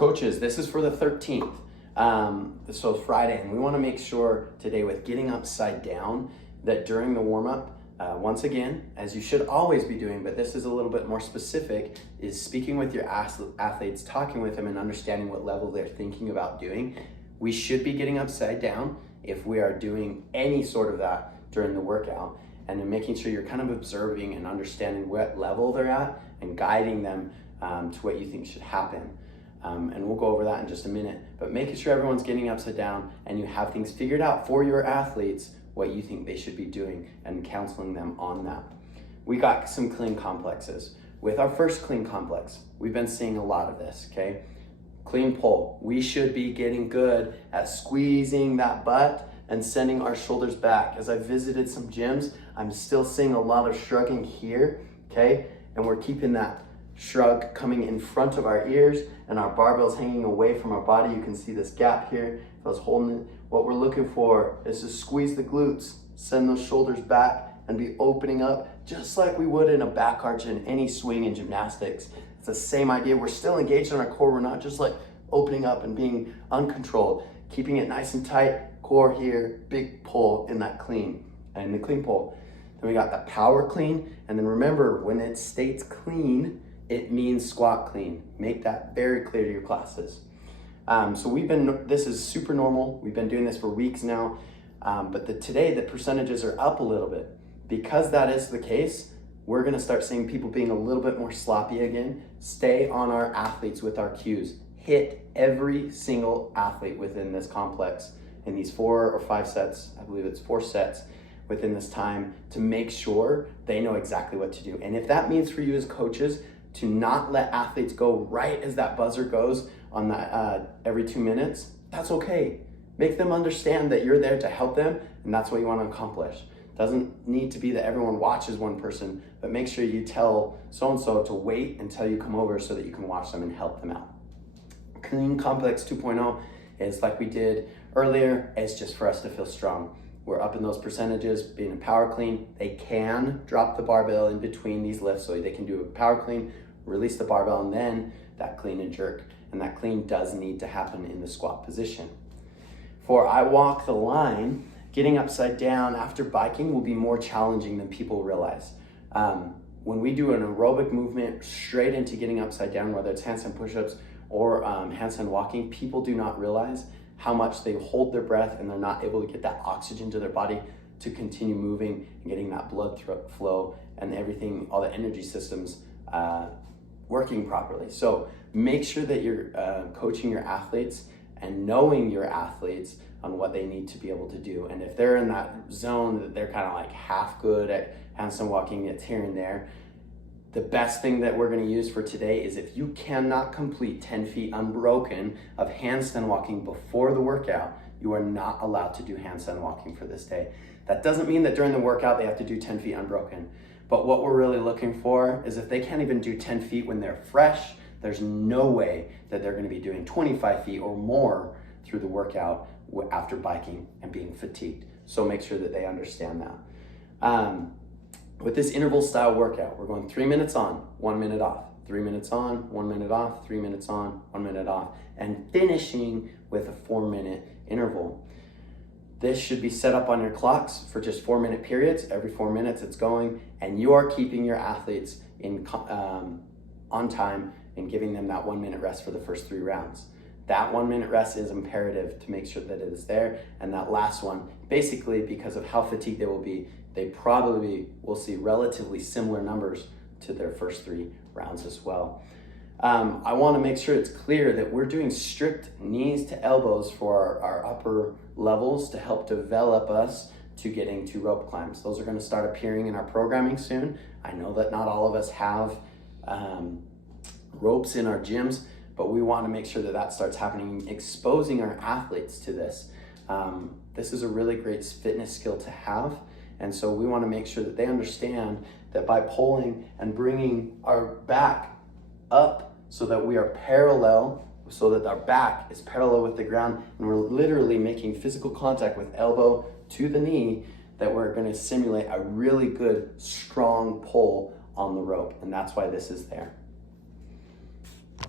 Coaches, this is for the 13th. So Friday, and we want to make sure today with getting upside down that during the warm-up, once again, as you should always be doing, but this is a little bit more specific, is speaking with your athletes, talking with them and understanding what level they're thinking about doing. We should be getting upside down if we are doing any sort of that during the workout, and then making sure you're kind of observing and understanding what level they're at and guiding them to what you think should happen. And we'll go over that in just a minute, but making sure everyone's getting upside down and you have things figured out for your athletes, what you think they should be doing, and counseling them on that. We got some clean complexes. With our first clean complex, we've been seeing a lot of this, okay? Clean pull. We should be getting good at squeezing that butt and sending our shoulders back. As I visited some gyms, I'm still seeing a lot of shrugging here, okay? And we're keeping that shrug coming in front of our ears and our barbells hanging away from our body. You can see this gap here. If I was holding it, what we're looking for is to squeeze the glutes, send those shoulders back, and be opening up just like we would in a back arch in any swing in gymnastics. It's the same idea. We're still engaged in our core. We're not just like opening up and being uncontrolled, keeping it nice and tight, core here, big pull in that clean, and the clean pull. Then we got the power clean, and then remember, when it states clean, it means squat clean. Make that very clear to your classes. So this is super normal. We've been doing this for weeks now, but today the percentages are up a little bit. Because that is the case, we're gonna start seeing people being a little bit more sloppy again. Stay on our athletes with our cues. Hit every single athlete within this complex in these 4 or 5 sets. I believe it's 4 sets within this time, to make sure they know exactly what to do. And if that means for you as coaches to not let athletes go right as that buzzer goes on that every 2 minutes, that's okay. Make them understand that you're there to help them, and that's what you want to accomplish. Doesn't need to be that everyone watches one person, but make sure you tell so-and-so to wait until you come over so that you can watch them and help them out. Clean Complex 2.0 is like we did earlier, it's just for us to feel strong. We're up in those percentages, being a power clean. They can drop the barbell in between these lifts, so they can do a power clean, release the barbell, and then that clean and jerk. And that clean does need to happen in the squat position. For I walk the line, getting upside down after biking will be more challenging than people realize. When we do an aerobic movement straight into getting upside down, whether it's handstand push-ups or handstand walking, people do not realize how much they hold their breath and they're not able to get that oxygen to their body to continue moving and getting that blood flow and everything, all the energy systems working properly. So make sure that you're coaching your athletes and knowing your athletes on what they need to be able to do. And if they're in that zone that they're kind of like half good at handstand walking, it's here and there, the best thing that we're going to use for today is if you cannot complete 10 feet unbroken of handstand walking before the workout, you are not allowed to do handstand walking for this day. That doesn't mean that during the workout they have to do 10 feet unbroken. But what we're really looking for is if they can't even do 10 feet when they're fresh, there's no way that they're going to be doing 25 feet or more through the workout after biking and being fatigued. So make sure that they understand that. With this interval style workout, we're going 3 minutes on, 1 minute off, 3 minutes on, 1 minute off, 3 minutes on, 1 minute off, and finishing with a 4-minute interval. This should be set up on your clocks for just 4-minute periods. Every 4 minutes it's going, and you are keeping your athletes on time and giving them that 1 minute rest for the first 3 rounds. That 1 minute rest is imperative to make sure that it is there. And that last one, basically because of how fatigued they will be, they probably will see relatively similar numbers to their first 3 rounds as well. I want to make sure it's clear that we're doing strict knees to elbows for our upper levels to help develop us to getting to rope climbs. Those are going to start appearing in our programming soon. I know that not all of us have ropes in our gyms, but we want to make sure that that starts happening, exposing our athletes to this. This is a really great fitness skill to have. And so we want to make sure that they understand that by pulling and bringing our back up so that we are parallel, so that our back is parallel with the ground, and we're literally making physical contact with elbow to the knee, that we're going to simulate a really good, strong pull on the rope. And that's why this is there.